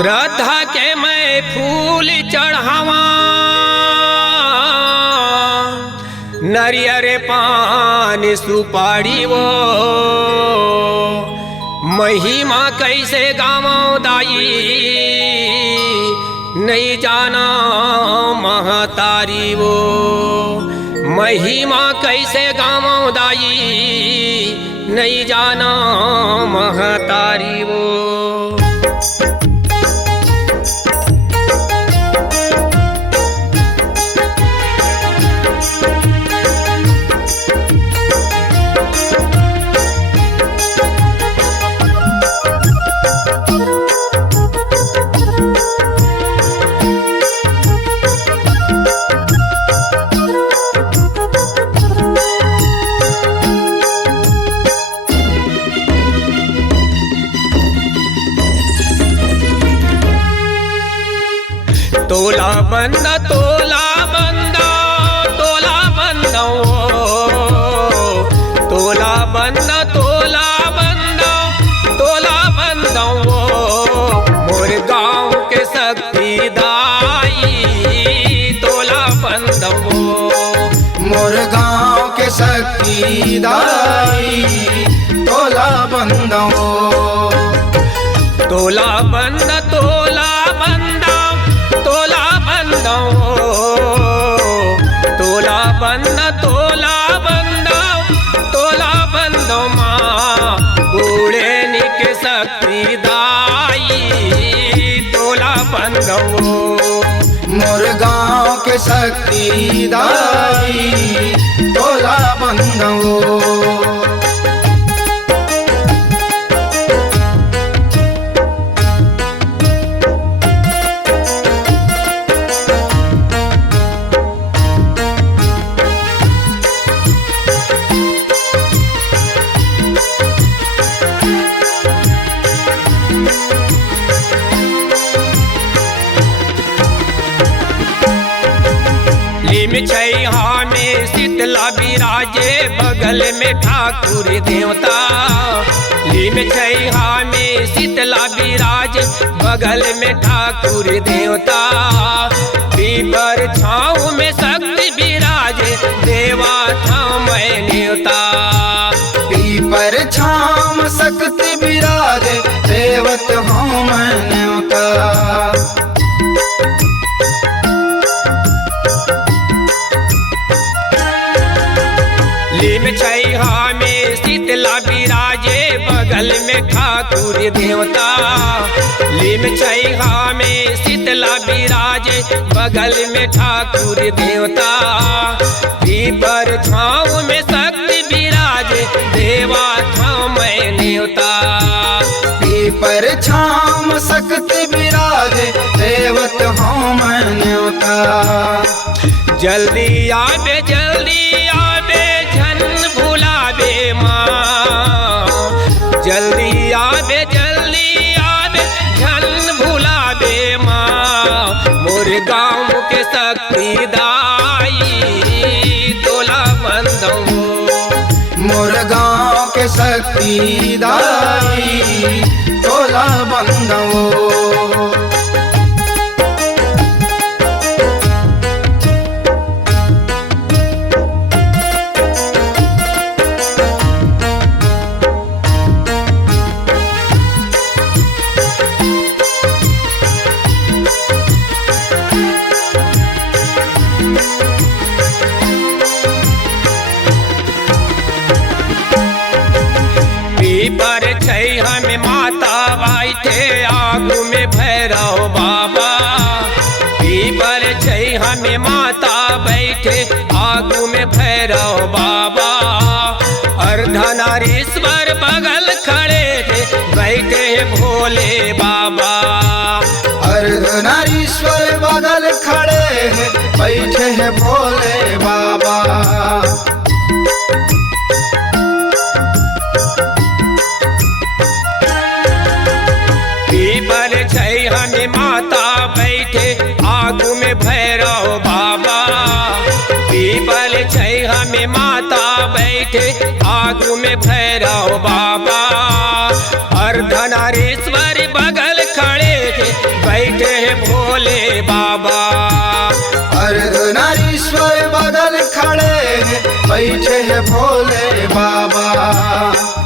श्रद्धा के मैं फूल चढ़ावा, नरियर पान सुपारी वो महिमा कैसे गावों दाई, नहीं जाना महतारी वो महिमा कैसे गावों दाई, नहीं जाना महतारी वो। तोला बंदा तोला बंदा तोला बंदा तोला बंदा तोला बंदा तोला बंदा मोर गाँव के शक्ति दाई, तोला बंदा मोर गाँव के शक्ति दाई, तोला बंदा तोला बंदा तोला बंदा तोला बंदा तोला बंदा तोला बंदा तोला बंदा माँ बूढ़े निके शक्ति दाई, तोला बंदा मोर गाँव के शक्ति दाई, तोला बंदा छैहा में शीतला विराजे, बगल में ठाकुर देवता। लीम छैहा में शीतला विराजे, बगल में ठाकुर देवता। पीपर छाँव में शक्ति विराजे, देवा था मैं न्योता। पीपर छाँव शक्ति विराजे, देवत हूँ मैं न्योता। लीम छैहा में शीतला विराजे, बगल में ठाकुर देवता। लीम छैहा में शीतला विराजे, बगल में ठाकुर देवता। पीपर छाँव में शक्ति विराजे, देवा था मैं न्योता। पीपर छाँव शक्ति विराजे, देवत हूँ मैं न्योता। जल्दी आवे जल्दी आवे झन भुलावे माँ, जल्दी आवे झन भुलावे माँ। मोर गाँव के शक्ति दाई, तोला बंदा मोर गाँव के शक्ति दाई, तोला बंदा पीपर छैहा में माता बैठे, आगू में भैरव बाबा। पीपर छैहा में माता बैठे, आगू में भैरव बाबा। अर्धनारीश्वर बगल खड़े थे, बैठे भोले बाबा। अर्धनारीश्वर बगल खड़े हैं, बैठे हैं भोले बाबा। पीपर छैहा में माता बैठे, आगू में भैरव बाबा। पीपल छैहा में माता बैठे, आगू में भैरव बाबा। अर्धनारीश्वर बगल खड़े बैठे हैं भोले बाबा। अर्धनारीश्वर बगल खड़े हैं, बैठे हैं भोले बाबा।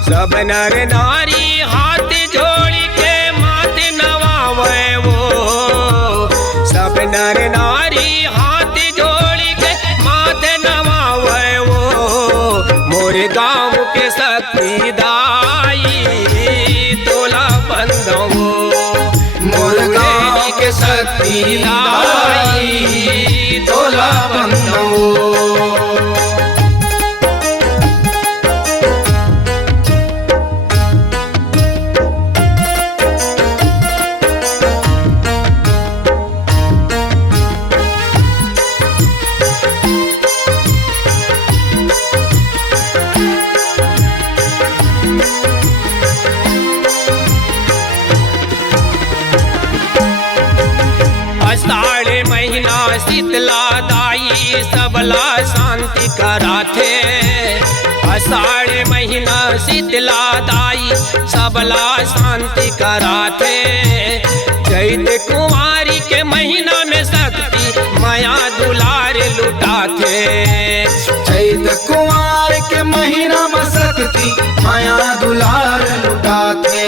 सब नर नारी हाथ जोड़ के माथे नवावे वो, सब नर नारी हाथ जोड़ के माथे नवावे वो। मोर गाँव के शक्ति दाई तोला बंदो, मोर गाँव के शक्ति दाई तोला बंदो। आषाढ़ महीना शीतला दाई सबला शांति कराथे। आषाढ़ महीना शीतला दाई सबला शांति कराथे। चैत कुंवारी के महीना में शक्ति माया दुलार लुटाथे। चैत कुंवार के महीना में शक्ति माया दुलार लुटाथे।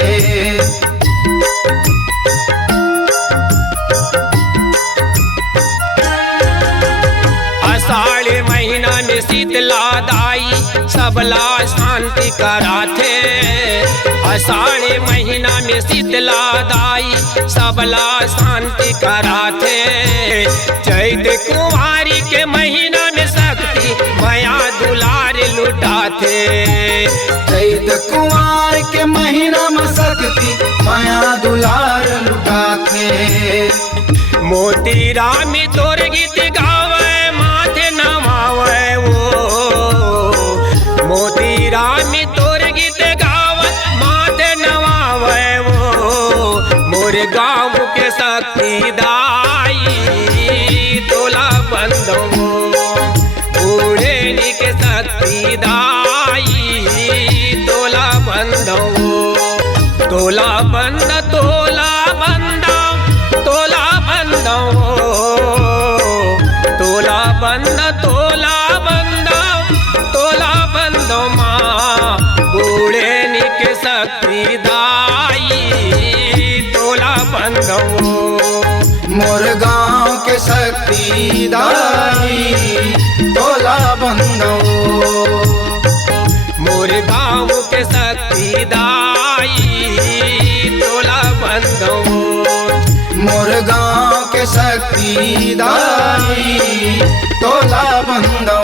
आषाढ़ महीना में शीतला दाई सबला शांति कराथे। आषाढ़ महीना में शीतला दाई सबला शांति कराथे। चैत कुंवारी के महीना में शक्ति माया दुलार लुटाथे। चैत कुंवार के महीना में शक्ति माया दुलार लुटाथे। मोती राम तोर गीत गावे माथे नवावे वो, मोती राम तोर गीत गावे माथे नवावे वो। मोर गाँव के शक्ति दाई तोला बंदो, बूढ़े नी के शक्ति दाई तोला बंदो। तोला बंद तोला बंदा तोला बंदो, तोला बंद तोला बंदा तोला बंदो। माँ बूढ़े निक शक्ति दाई तोला बंदो। मोर गाँव के शक्ति दाई तोला बंदो। मोर गाँव के शक्ति दाई तोला बंदो। मोर गाँव के शक्ति दाई तोला बंदो।